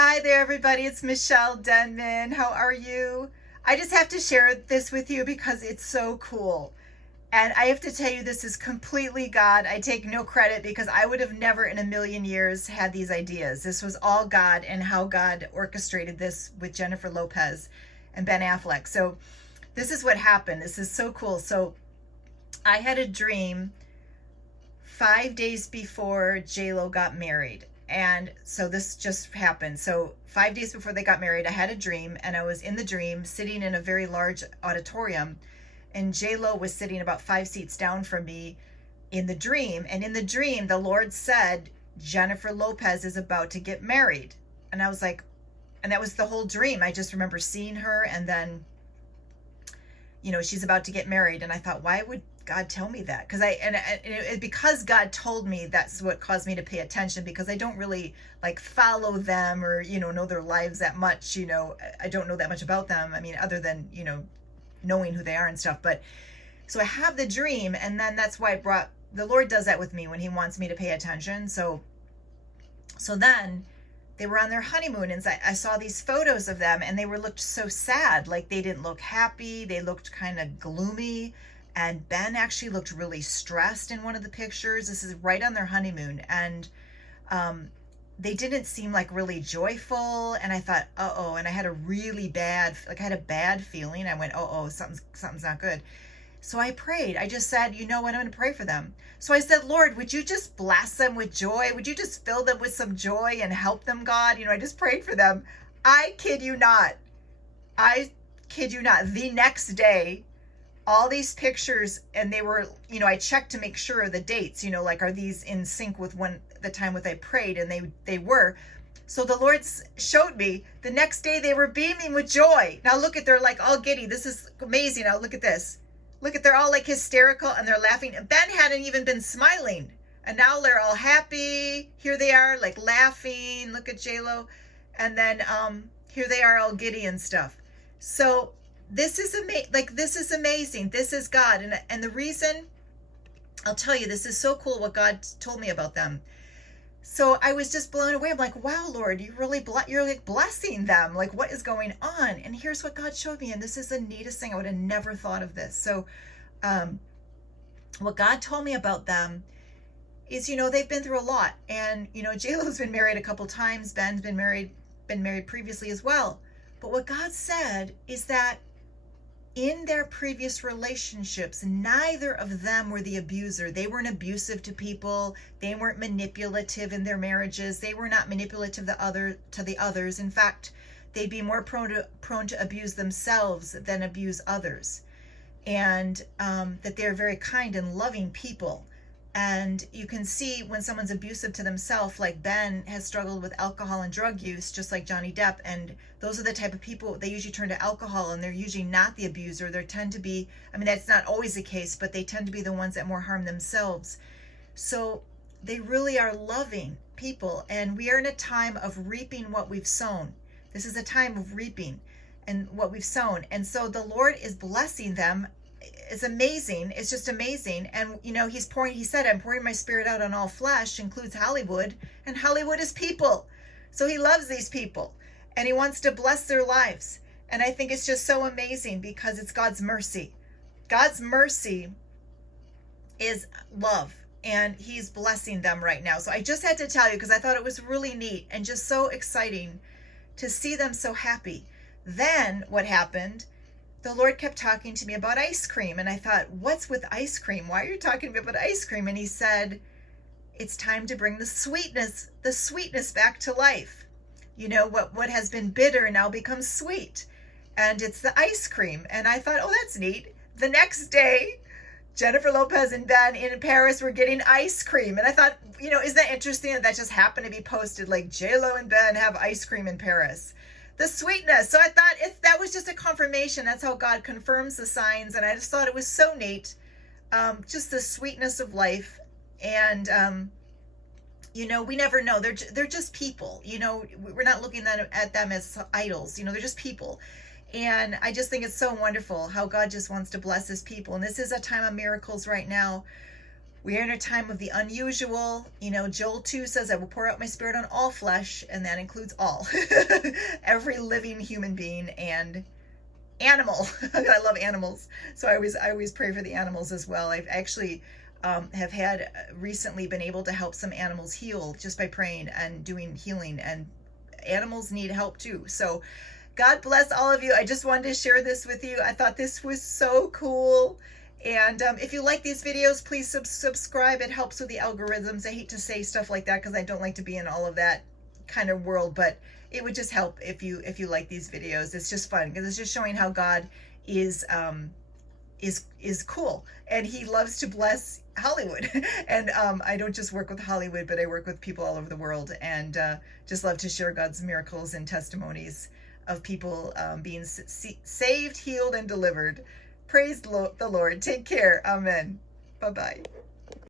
Hi there, everybody. It's Michele Denman. How are you? I just have to share this with you because it's so cool. And I have to tell you, this is completely God. I take no credit because I would have never in a million years had these ideas. This was all God and how God orchestrated this with Jennifer Lopez and Ben Affleck. So this is what happened. This is so cool. So I had a dream 5 days before J-Lo got married. And so this just happened. So 5 days before they got married, I had a dream, and I was in the dream sitting in a very large auditorium, and J-Lo was sitting about 5 seats down from me in the dream. And in the dream, the Lord said, Jennifer Lopez is about to get married. And I was like, and that was the whole dream. I just remember seeing her, and then, she's about to get married. And I thought, why would God tell me that? Because God told me, that's what caused me to pay attention, because I don't really like follow them or, know their lives that much. I don't know that much about them. I mean, other than, knowing who they are and stuff. But so I have the dream, and then that's why the Lord does that with me when he wants me to pay attention. So then they were on their honeymoon, and I saw these photos of them, and they looked so sad. Like, they didn't look happy. They looked kind of gloomy. And Ben actually looked really stressed in one of the pictures. This is right on their honeymoon. And they didn't seem like really joyful. And I thought, uh-oh. And I had a bad feeling. I went, uh-oh, something's not good. So I prayed. I just said, you know what, I'm going to pray for them. So I said, Lord, would you just bless them with joy? Would you just fill them with some joy and help them, God? I just prayed for them. I kid you not. The next day, all these pictures, and they were, I checked to make sure of the dates, like, are these in sync with the time when I prayed? And they were. So the Lord showed me the next day they were beaming with joy. Now look they're like all giddy. This is amazing. Now look at this. They're all like hysterical and they're laughing. Ben hadn't even been smiling. And now they're all happy. Here they are, like, laughing. Look at J-Lo. And then here they are all giddy and stuff. So this is amazing. This is God. And the reason, I'll tell you, this is so cool what God told me about them. So I was just blown away. I'm like, wow, Lord, you're like blessing them. Like, what is going on? And here's what God showed me. And this is the neatest thing. I would have never thought of this. So what God told me about them is, they've been through a lot. And, J-Lo's been married a couple times. Ben's been married previously as well. But what God said is that in their previous relationships, neither of them were the abuser. They weren't abusive to people. They weren't manipulative in their marriages. They were not manipulative to the others. In fact, they'd be more prone to abuse themselves than abuse others. And that they're very kind and loving people. And you can see when someone's abusive to themselves, like Ben has struggled with alcohol and drug use, just like Johnny Depp. And those are the type of people, they usually turn to alcohol, and they're usually not the abuser. They tend to be, that's not always the case, but they tend to be the ones that more harm themselves. So they really are loving people. And we are in a time of reaping what we've sown. This is a time of reaping and what we've sown. And so the Lord is blessing them. It's amazing. It's just amazing. And, he said, I'm pouring my spirit out on all flesh, includes Hollywood, and Hollywood is people. So he loves these people and he wants to bless their lives. And I think it's just so amazing because it's God's mercy. God's mercy is love, and he's blessing them right now. So I just had to tell you because I thought it was really neat and just so exciting to see them so happy. Then what happened? The Lord kept talking to me about ice cream. And I thought, what's with ice cream? Why are you talking about ice cream? And he said, it's time to bring the sweetness back to life. What has been bitter now becomes sweet. And it's the ice cream. And I thought, oh, that's neat. The next day, Jennifer Lopez and Ben in Paris were getting ice cream. And I thought, isn't that interesting that just happened to be posted, like J-Lo and Ben have ice cream in Paris? The sweetness. So I thought that was just a confirmation. That's how God confirms the signs. And I just thought it was so neat. Just the sweetness of life. And, we never know. They're just people. We're not looking at them as idols. They're just people. And I just think it's so wonderful how God just wants to bless his people. And this is a time of miracles right now We are in a time of the unusual. You know, Joel 2 says, I will pour out my spirit on all flesh, and that includes all. Every living human being and animal. I love animals. So I always pray for the animals as well. I've actually have had recently been able to help some animals heal just by praying and doing healing, and animals need help too. So God bless all of you. I just wanted to share this with you. I thought this was so cool. And if you like these videos, please subscribe. It helps with the algorithms. I hate to say stuff like that because I don't like to be in all of that kind of world, but it would just help if you like these videos. It's just fun because it's just showing how God is cool, and he loves to bless Hollywood. And I don't just work with Hollywood, but I work with people all over the world, and just love to share God's miracles and testimonies of people being saved, healed, and delivered. Praise the Lord. Take care. Amen. Bye-bye.